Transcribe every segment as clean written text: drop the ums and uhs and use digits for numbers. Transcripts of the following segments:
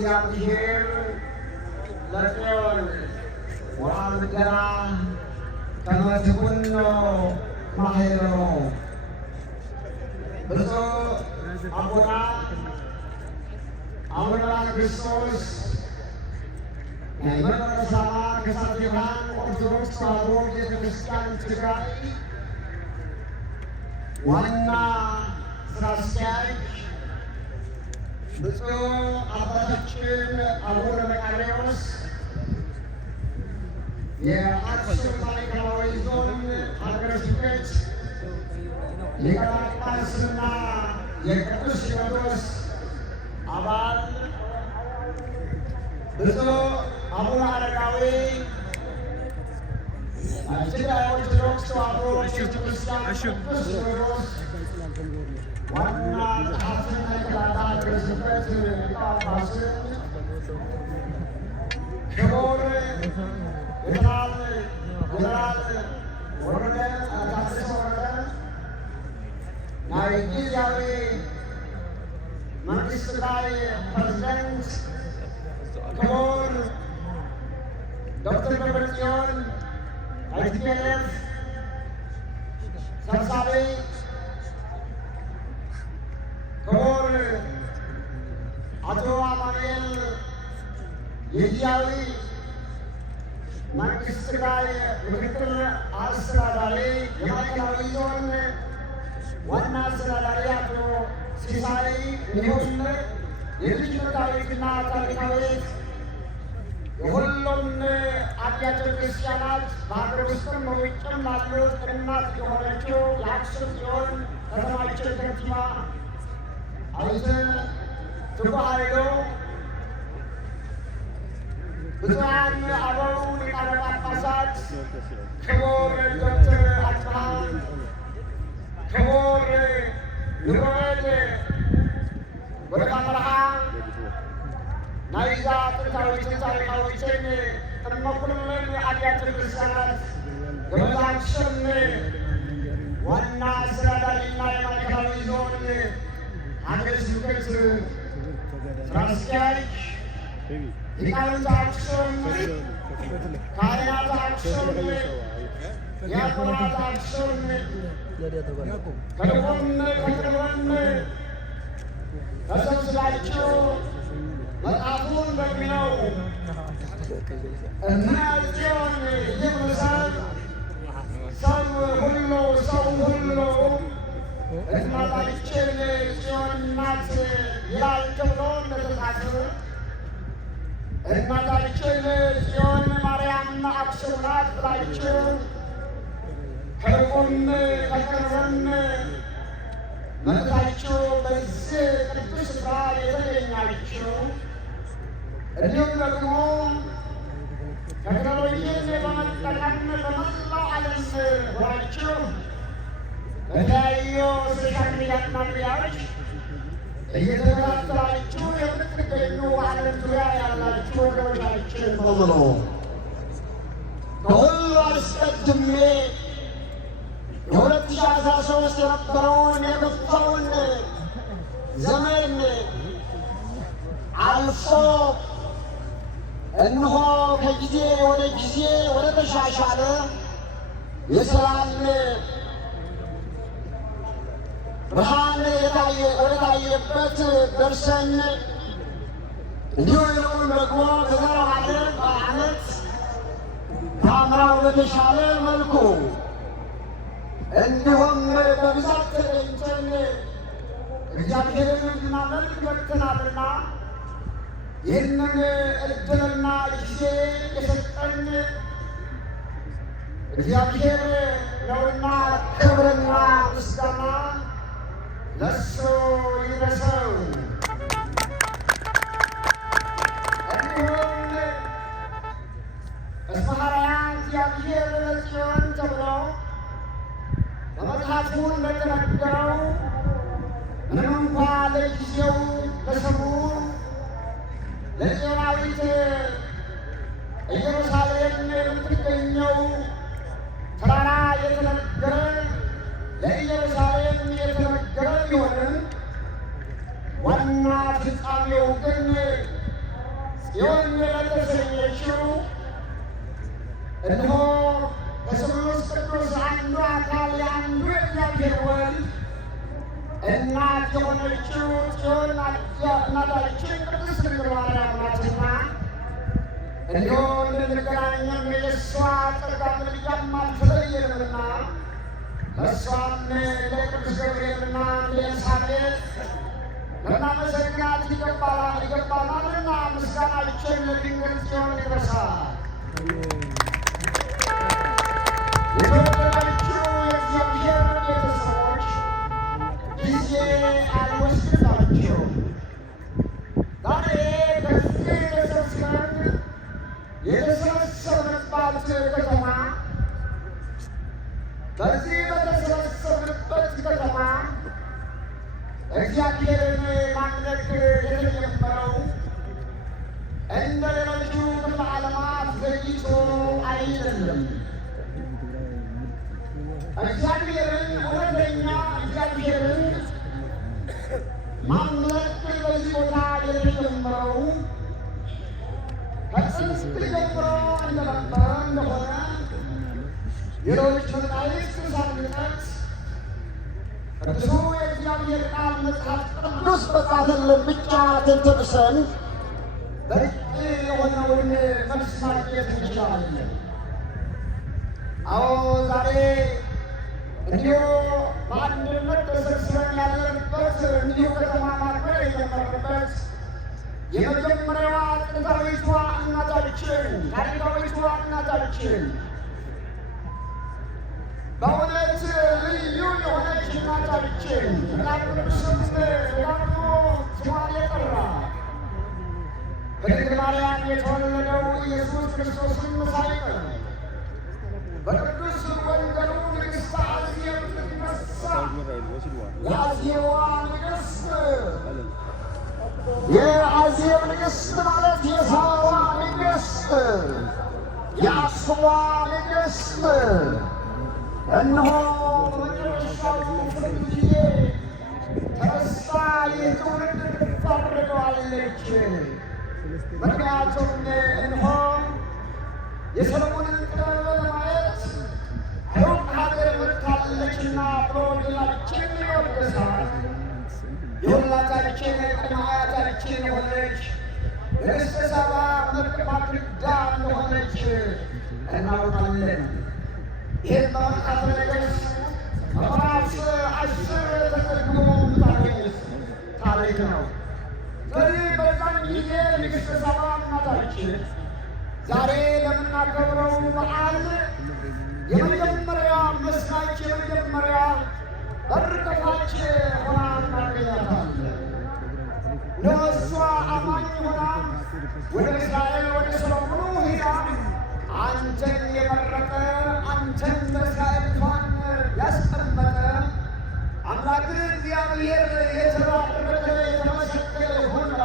እግዚአብሔር ለጽዮን ወአብደራ ከመ ትኩኖ ማሕበሮ ብፁዕ አቡነ ክርስቶስ የመንበረ ሰማ ከሳቴ ብርሃን ኦርቶዶክስ ተዋሕዶ ቤተ ክርስቲያን ትግራይ ዋና ሥራ አስኪያጅ ብፁዕ አባታችን አቡነ መቃርዮስ የአክሱም ማዕከላዊ ዞን ሀገረ ስብከት ሊቀ ጳጳስና የቅዱስ ሲኖዶስ አባል ብፁዕ አቡነ አረጋዊ የትግራይ ኦርቶዶክስ ተዋሕዶ ቤተ ክርስቲያን ቅዱስ ሲኖዶስ ዋና ጸሐፊና የጠቅላላ ሀገረ ስብከት ሊቀ ጳጳስ ክቡር ጀነራል ወረደ ታደሰ ወረደ ናይ ጊዜያዊ መንግስት ትግራይ ፕሬዝደንት ክቡር ዶክተር ደብረጽዮን ናይ ቲፒኤልኤፍ ሰብሳቢ ክቡር አቶ አማኑኤል የጊዜያዊ መንግስት ትግራይ ምክትል አስተዳዳሪ የማዕከላዊ ዞን ዋና አስተዳዳሪ አቶ ሲሳይ እንዲሁም የልጅነታዊትና ታሪካዊት የሁሉም አብያተ ክርስቲያናት በሀገር ውስጥም በውጭም ላሉት እናት የሆነችው የአክሱም ጽዮን ከተማችን ከንቲባ አይተ ትጉሃዶ ብፁዓን አበው ሊቃነ ጳጳሳት ክቡር ዶክተር አጽብሃ ክቡር ዩሮኤል ወረዳ መርሃ ናይዛ ጥንታዊትን ታሪካዊትን ቅድመ ኩለን አብያተ ክርስቲያናት የመላክሽም ዋና አስተዳዳሪና የማዕከላዊ ዞን ሀገረ ስብከት ሥራ አስኪያጅ ሊቃውንተ አክሱም፣ ካህናተ አክሱም፣ ዲያቆናተ አክሱም ከሩቅም ከቅርብም ተሰብስባችሁ መጽሐፉን በሚለው እናጽዮን ይምሰል ሰው ሁሉ እናታችን ጽዮን ናት ይላል ተብሎ እንደተጻፈ እናታችን ጽዮን ማርያም አክሱም ናት ብላችሁ ከሩቅም ከቅርብም መጥታችሁ በዚህ ቅዱስ ስፍራ የተገኛችሁ እንዲሁም ደግሞ ቴክኖሎጂን በመጠቀም በመላው ዓለም ሆናችሁ በተለያዩ ሶሻል ሚዲያና ሚዲያዎች እየተከታተላችሁ የምትገኙ ዓለም ዙሪያ ያላችሁ ወገኖቻችን በሙሉ ከሁሉ አስቀድሜ የ2013 የነበረውን የከፋውን ዘመን አልፎ እነሆ ከጊዜ ወደ ጊዜ ወደ ተሻሻለ የሰላም ብርሃን ወደ ታየበት ደርሰን እንዲሁም ደግሞ ከዘራው ዓመት ከአምናው በተሻለ መልኩ እንዲሁም በብዛት ተገኝተን እግዚአብሔርን እንድናመልክ በቅተናልና ይህንን ዕድልና ጊዜ የሰጠን እግዚአብሔር ነውና ክብርና ምስጋና ለእሱ ይድረሰው። እንዲሁም እስመ ኀረያ እግዚአብሔር ለጽዮን ተብሎ በመጽሐፉ እንደተነገረው ምንም እንኳ ለጊዜው ለስሙ ለጽዮናዊት ኢየሩሳሌም የምትገኘው ተራራ የተነገረ ለኢየሩሳሌም የተነገረ ቢሆንም ዋና ፍጻሜው ግን የወንጌል የተሰኘችው እነሆ ከስሉስ ቅዱስ አንዱ አካል የአንዱ የእግዚአብሔር ወልድ እናት የሆነችው ጽዮን እናታችን ቅድስት ድንግል ማርያም ናትና እንዲሁ እንድንገናኝም የእሷ ጸጋ ምልጃም አልተለየንምና ለእሷም ለቅዱስ ገብርኤልና ለኤልሳቤጥ ልናመሰግናት ይገባናልና ምስጋናችን ለድንግል ጽዮን ይድረሳል። የተወደዳችሁ የእግዚአብሔር ቤተሰቦች ጊዜ አልወስድባችሁ። ዛሬ ከዚህ ተሰብስበን የተሰበሰብንባት ከተማ በዚህ በተሰበሰብንበት ከተማ እግዚአብሔርን ማምለክ የተጀመረው እንደ ሌሎቹ ክፍለ ዓለማት ዘግይቶ አይደለም። እግዚአብሔርን እውነተኛ እግዚአብሔርን ማምለክ በዚህ ቦታ የተጀመረው ከጥንት ጀምሮ እንደነበረ እንደሆነ ሌሎች መጻሕፍት ሳንጠቅስ ቅዱሱ የእግዚአብሔር ቃል መጽሐፍ ቅዱስ በጻፈልን ብቻ ተንተርሰን በቂ የሆነውን መልስ ማግኘት እንችላለን። አዎ ዛሬ እንዲሁ በአንድነት ተሰብስበን ያለንበት እንዲሁ ከተማ ማክበር የጀመርንበት የመጀመሪያዋ ጥንታዊቷ እናታችን ታሪካዊቷ እናታችን በእውነት ልዩ የሆነች እናታችን በጣም ቅዱስም ደግሞ ስሟን የጠራ በድንግል ማርያም የተወለደው ኢየሱስ ክርስቶስን ሳይቀር በቅዱስ ወንጌሉ ንግሥተ አዜብ ትነሳ የአዜዋ ንግሥት የአዜብ ንግሥት ማለት የሳባ ንግሥት የአስሟ ንግሥት እነሆ በመጨረሻው ፍርድ ጊዜ ተነስታ ይህ ትውልድ ትፋረደዋለች። ምክንያቱም እነሆ የሰሎሞንን ጥበብ ለማየት ሩቅ ሀገር መጥታለችና ብሎ ጌታችን ይወድሳል። የሁላታችን ቅድመ አያታችን የሆነች ንግሥተ ሳባ ማክዳ እንደሆነች እናውቃለን። ይህን በመጽሐፈ ነገሥት ምዕራፍ 10 ተዘግቦ የምታገኙት ታሪክ ነው። ስለዚህ በዛን ጊዜ ንግሥተ ሳባ እናታችን ዛሬ ለምናከብረው በዓል የመጀመሪያ መስራች የመጀመሪያ በር ከፋች ሆና እናገኛታለን። ለእሷ አማኝ ሆና ወደ እስራኤል ወደ ሰሎሞኑ ሄዳ አንተን የመረጠ አንተን በእስራኤል ዙፋን ያስቀመጠ አምላክህ እግዚአብሔር የተባረከ የተመሰገነ ይሁን ብላ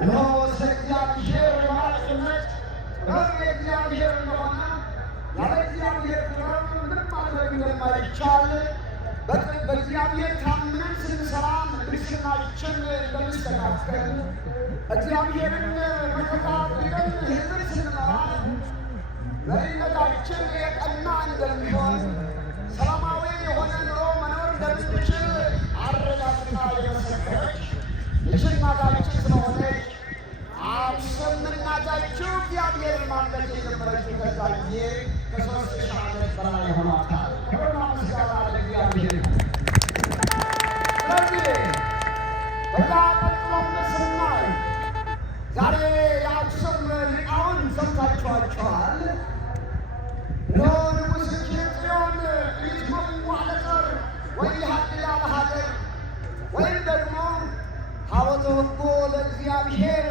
እነሆ ስለ እግዚአብሔር የማለትነት ጥበብ የእግዚአብሔር እንደሆነ ያለ እግዚአብሔር ጥበብ ምንም ማድረግ እንደማይቻል በእግዚአብሔር ታምነን ስንሰራ ክርስትናችን እንደሚስተካከል እግዚአብሔርን መከታ አድርገን ሕዝብን ስንመራ መሪነታችን የቀና እንደሚሆን ሰላማዊ የሆነ ኑሮ መኖር እንደምንችል አረጋግጣ የመሰከረች ይህች እናታችን ስለሆነች አብስም እናታችሁ እግዚአብሔርን ማምለክ የጀመረችው ከዛ ጊዜ ከ3,000 ዓመት በላይ ሆኗታል። ክብርና ምስጋና ለእግዚአብሔር ይሁን። ስለዚህ በዛ ቀጥሎም ስናይ ዛሬ የአክሱም ሊቃውንት ሰምታችኋቸዋል። ንጉሥ ጽዮን ይትመሙ አለጠር ወይሃድላ ለሀገር ወይም ደግሞ ሀወተ ሕጉ ለእግዚአብሔር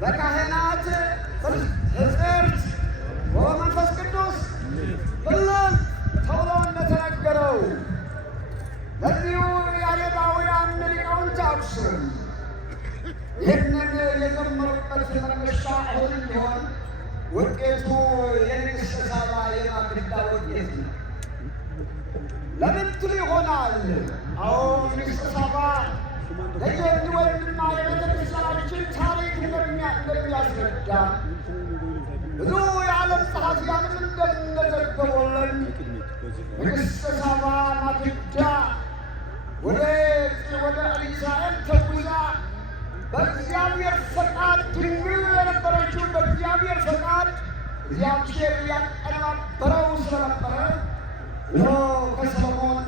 በካህናት ሕጽርት ወመንፈስ ቅዱስ ሁሉም ተብሎ እንደተነገረው በዚሁ ያሬዳውያን ሊቃውንት አክሱም ይህንን የዘመሩበት መነሻ አሁንም ቢሆን ውጤቱ የንግሥተ ሳባ የማክዳ ውጤት ነው። ለምን ትሉ ይሆናል? አዎ ንግሥተ ሳባ ለየወንድማ ያስረዳል። ብዙ የዓለም ጸሐፊያንም እንደዘገቡልን ንግሥተ ሳባ ማክዳ ወደ እስራኤል ተጉዛ በእግዚአብሔር ፈቃድ ድንግል የነበረችው በእግዚአብሔር ፈቃድ እግዚአብሔር ያቀነባበረው ስለነበረ ከሰሎሞን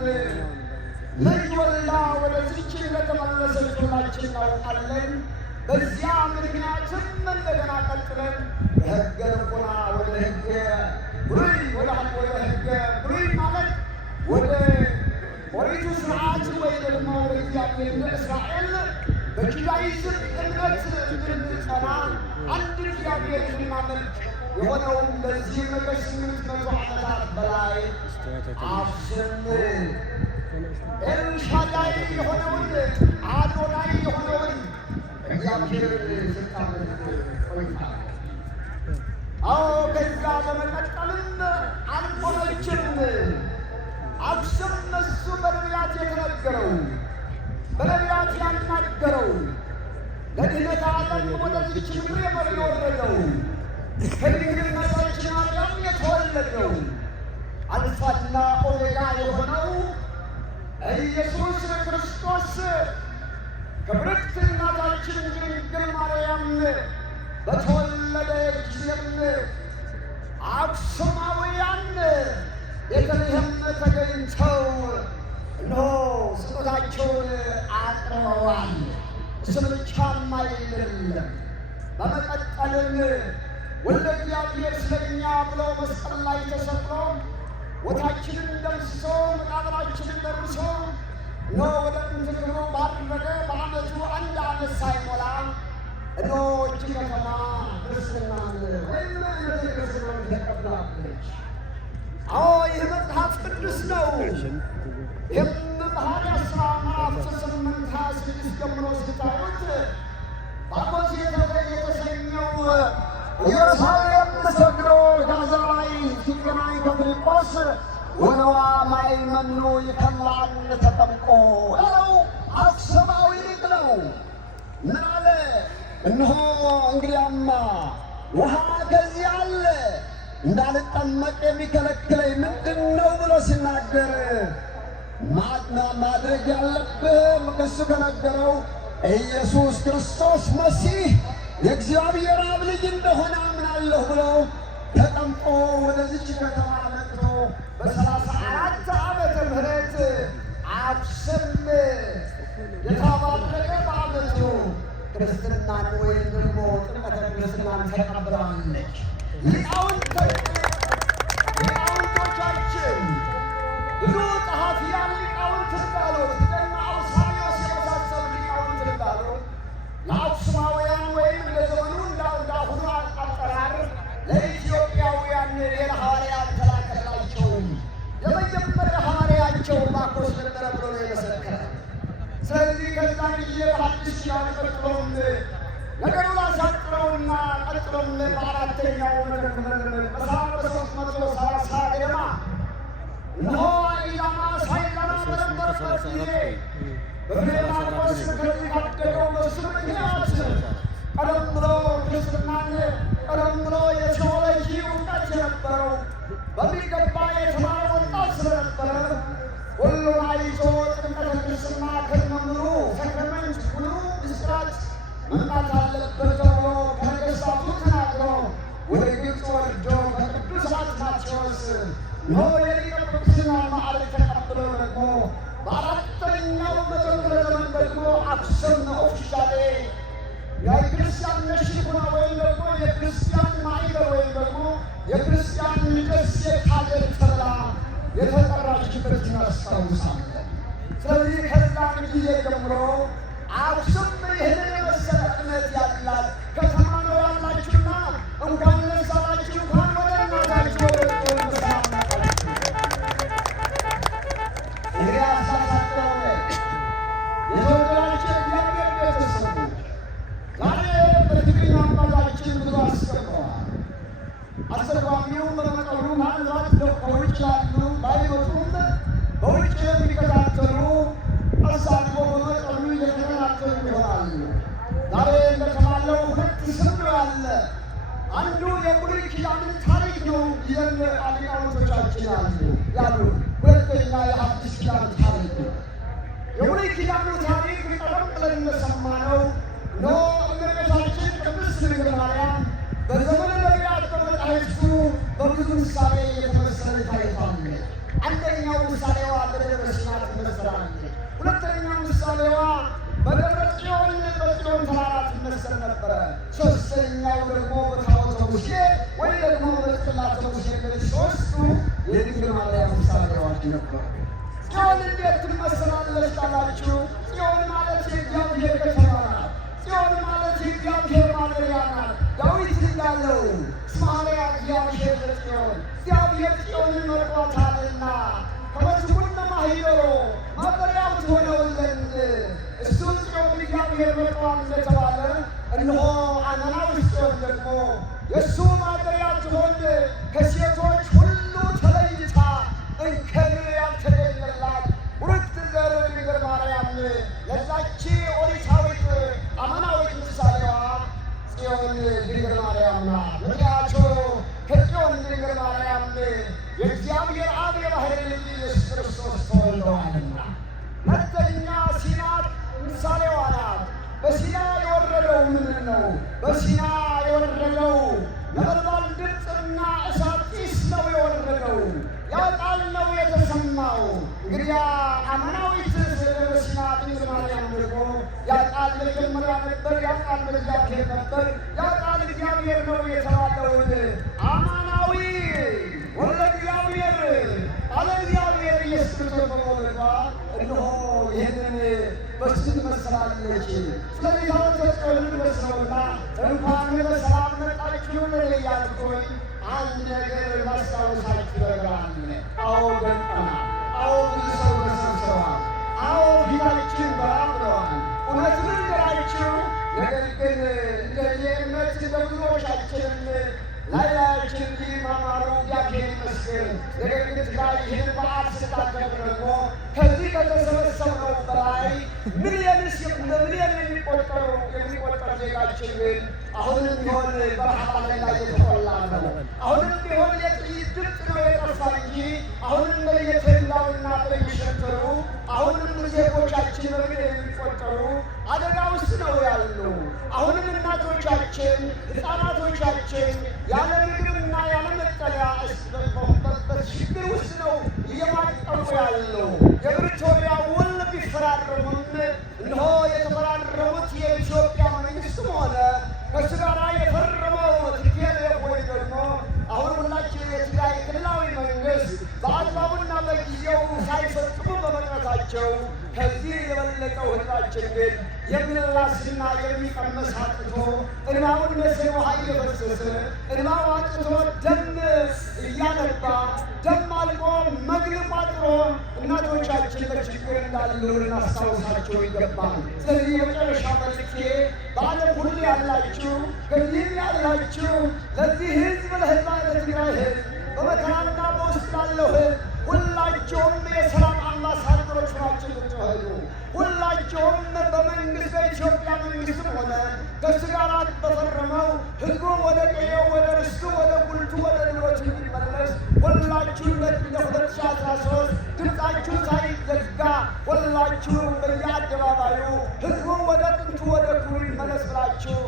ልጅ ወልዳ ወደዚች እንደተመለሰች ሁላችን እናውቃለን። በዚያ ምክንያትም እንደገና ቀጥለን ሕገ ልቡና ወደ ሕገ ብሉይ ወደ ሕገ ብሉይ ማለት ወደ ኦሪቱ ሥርዓት ወይ ደግሞ በእግዚአብሔር ለእስራኤል በጁዳይዝም እምነት እንድንጸና አንድ እግዚአብሔር እንድናመልክ የሆነውን ለዚህ ከ800 ዓመታት በላይ አብስን ኤልሻዳይ የሆነውን አዶናይ የሆነውን እግዚአብሔር ስታመልክ ቆይታለች። አዎ ከዛ በመቀጠልም አልቆመችም። አብስም እሱ በነቢያት የተነገረው በነቢያት ያናገረው ለድኅነተ ዓለም ወደዚች ምድር የወረደው ከድንግል እመቤታችን ማርያም የተወለደው አልፋና ኦሜጋ የሆነው ኢየሱስ ክርስቶስ ከብርክት እናታችን ድንግል ማርያም በተወለደ ጊዜም አክሱማውያን ቤተልሔም ተገኝተው እነሆ ስጦታቸውን አቅርበዋል። እሱ ብቻም አይደለም። በመቀጠልም ወልደ እግዚአብሔር ስለኛ ብሎ መስቀል ላይ ተሰቅሎ ሞታችንን ደምስሶ መቃብራችንን ደርሶ እነሆ ወደ ጥንት ክብሩ ባረገ በዓመቱ 1 ዓመት ሳይሞላ እነሆ እጅ ከተማ ክርስትናን ወይም ክርስትናን ተቀብላለች። አዎ ይህ መጽሐፍ ቅዱስ ነው። ይህም በሐዋርያት ሥራ ምዕራፍ 8 26 ጀምሮ ስታዩት ባቆስ የተሰኘው ኢየሩሳሌም ሰግዶ ጋዛ ላይ ሲገናኝ ከፊልጶስ ወነዋ ማይመኑ ይከላል ተጠምቆ ያለው አክሱማዊ ሊቅ ነው። ምን አለ? እነሆ እንግዲያማ ውሃ ከዚህ አለ እንዳልጠመቅ የሚከለክለኝ ምንድን ነው ብሎ ሲናገር ማድረግ ያለብህ ከሱ ከነገረው ኢየሱስ ክርስቶስ መሲህ የእግዚአብሔር አብ ልጅ እንደሆነ አምናለሁ ብሎ ተጠምቆ ወደዚች ከተማ መጥቶ በ34 ዓመተ ምህረት አክሱም የታባረከ በዓመቱ ክርስትናን ወይም ደግሞ ጥምቀተ ክርስትናን ተቀብላለች። ሊቃውንቶቻችን ብዙ ጸሐፊያን ሊቃውንት እንዳሉት እና አውሳኒዮስ የመሳሰሉ ሊቃውንት እንዳሉት ለአክሱማውያን ወይም ለዘመኑ እንዳሁኑ አጠራር ለኢትዮጵያውያን ሌላ ሐዋርያ አልተላከላቸውም። የመጀመሪያ ሐዋርያቸው ማርቆስ ነበረ ብሎ ነው የመሰከረ። ስለዚህ ከዛ ጊዜ በአዲስ ኪዳን ቀጥሎም ነገሩን አሳጥረውና ቀጥሎም በ4ኛው መቶ ክፍለ ዘመን በ330 ገደማ እነሆ ኢላማ ሳይቀና በነበረበት ጊዜ በፍሬማኖስ ከዚህ ካደገው በሱ ምክንያት ቀደም ብሎ ክርስትናን ቀደም ብሎ የቴዎሎጂ እውቀት የነበረው በሚገባ የተማረ ወጣት ስለነበረ ሁሉን አይቶ ጥምቀተ ክርስትና ከነምሩ ሰክረመንት ሙሉ ምስጢራት መምጣት አለበት ተብሎ ከነገሥታቱ ተናግሮ ወደ ግብፅ ወርዶ ከቅዱስ አትናቴዎስ ነው የሊቀ ጵጵስና ማዕረግ ተቀብሎ ደግሞ በ4ኛው መቶ ክፍለ ዘመን ደግሞ አክሱም ኦፊሻሌ የክርስቲያን ነሽኩና ወይም ደግሞ የክርስቲያን ማዕከል ወይም ደግሞ የክርስቲያን ደሴት ሀገር ተብላ የተጠራችበት እናስታውሳለን። ስለዚህ ከዛን ጊዜ ጀምሮ አክሱም ይህንን የመሰለ እምነት ያላት ከተማ ነው ያላችሁና እንኳን ደስ አላችሁ፣ እንኳን ወደ እናታችሁ ወደ በሰላም መጣችሁ። እንግዲህ አሳሳቸው የተወደዳችሁ እግዚአብሔር ቤተሰቦች ዛሬ በትግርኛ አባታችን ብዙ አስተምረዋል። አስተርጓሚው በመጠኑ ምናልባት ከውጭ ያሉ ባይመጡም በውጭ የሚከታተሉ አሳልፎ በመጠኑ እየተከታተሉ ይሆናል። ኪዳንን ታሪክ ነው ይዘን ሊቃውንቶቻችን ያሉ። ሁለተኛ የሐዲስ ኪዳን ታሪክ ነው። የብሉይ ኪዳኑ ታሪክ ቀደም ብለን እንደሰማነው ነው። እመቤታችን ቅድስት ድንግል ማርያም በዘመነ ነቢያት በመጻሕፍቱ በብዙ ምሳሌ የተመሰለች ታይታለች። አንደኛው ምሳሌዋ በደብረ ሲና ትመሰላለች። ሁለተኛው ምሳሌዋ በደብረ ጽዮን በጽዮን ተራራ ትመሰል ነበረ። ሦስተኛው ደግሞ በታቦተ ሙሴ ወይ ደግሞ በጽላተ ሙሴ። ሦስቱ የድንግል ማርያም ምሳሌዎች ነበሩ። ጽዮን እንዴት ትመሰላለች ካላችሁ፣ ጽዮን ማለት የእግዚአብሔር ከተማ ናት። ጽዮን ማለት የእግዚአብሔር ማደሪያ ናት። ዳዊት እንዳለው እስማኤል እግዚአብሔር ለጽዮን እግዚአብሔር ጽዮንን መርጧታልና ከመዝሙር ማኅደሮ ማደሪያው ትሆነው ዘንድ እሱን ጽዮን እግዚአብሔር መርጧል እንደተባለ እነሆ አማናዊ ጽዮን ደግሞ የእሱ ማደሪያ ትሆን ከሴቶች ሁሉ ተለይታ እንከን ያልተገኘላት ሁለት ዘር ድንግል ማርያም ለዛች ኦሪታዊት አማናዊት ምሳሌዋ ጽዮን ድንግል ማርያም ናት። ምክንያቱም ከጽዮን ድንግል ማርያም የእግዚአብሔር አብ የባሕርይ ልጅ ኢየሱስ ክርስቶስ ተወልደዋልና። ሁለተኛ ሲና ምሳሌዋ ናት። በሲና የወረደው ምንድን ነው? በሲና የወረደው ነበልባል ድምፅና እሳት ጢስ ነው የወረደው። ያ ቃል ነው የተሰማው። እንግዲያ አማናዊት ደብረ ሲና ድንግል ማርያም ደግሞ ያ ቃል መጀመሪያ ነበር፣ ያ ቃል በእግዚአብሔር ነበር፣ ያ ቃል እግዚአብሔር ነው የተባለውን አማናዊ ወልደ እግዚአብሔር ቃለ እግዚአብሔር ኢየሱስ ክርስቶስ በመውለዷ እነሆ ይህንን በሱ ትመሰላለች። ስለዚህ ታቦተ ጽዮንን መስለውና እንኳን በሰላም መጣችሁ እያልኩኝ አንድ ነገር ማስታወሳችሁ ነገር አለ። አዎ ገጠመናል። አዎ ብዙ ሰው ተሰብስበዋል። አዎ ፊታችን በራ ብለዋል። እውነት ልንገራችሁ፣ ነገር ግን እንደዚህ እምነት በብዙዎቻችን ላያችን እንዲማማሩ እግዚአብሔር ይመስገን። ነገር ግን ትግራይ ይህን በዓል ስታከብር ደግሞ ከዚህ ከተሰበሰብነው በላይ ሚሊዮንስ በሚሊዮን የሚቆጠር ዜጋችን ግን አሁንም ቢሆን በረሃብ ላይ የተቆላ ነው። አሁንም ቢሆን የጥይት ድምፅ ነው የጠፋ እንጂ አሁንም በየተላውና በየሸንተሩ አሁንም ዜጎቻችን በሚሊዮን የሚቆጠሩ አደጋ ውስጥ ነው ያሉ። አሁንም እናቶቻችን፣ ሕፃናቶቻችን ያለ ምግብና ያለ መጠለያ በችግር ውስጥ ነው እየማቀቁ ያለው። የፕሪቶሪያ ውል ቢፈራረሙም እነሆ የተፈራረሙት የኢትዮጵያ መንግስትም ሆነ ከእሱ ጋር የፈረመው ትኬት ወይ ደግሞ አሁን ሁላችን የትግራይ ክልላዊ መንግስት በአግባቡና በጊዜው ሳይፈጽሙ በመቅረታቸው ከዚህ የበለጠው ሕዝባችን ግን የሚላስና የሚቀመስ አጥቶ እንባውን መስል ውሃ እየፈሰሰ እንባው አጥቶ ደም እያነባ ደም አልቆ መግል ቋጥሮ እናቶቻችን በችግር እንዳሉ ልናስታውሳቸው ይገባል። ስለዚህ የመጨረሻ መልእክቴ በዓለም ሁሉ ያላችሁ ከዚህም ያላችሁ ለዚህ ሕዝብ ለትግራይ ሕዝብ በመከራና በውስጥ ላለው ሕዝብ ሁላቸውም የሰላም አምባሳደሮች ናቸው ልትሆኑ ሁላቸውም በመንግስት በኢትዮጵያ መንግስትም ሆነ ከእሱ ጋር በፈረመው ሕዝቡ ወደ ቀዬው ወደ ርስቱ ወደ ጉልቱ ወደ ንብረቱ እንዲመለስ ሁላችሁም ለ2013 ድምፃችሁ ሳይዘጋ ሁላችሁም በየአደባባዩ ሕዝቡ ወደ ጥንቱ ወደ ክብሩ ይመለስ ብላችሁ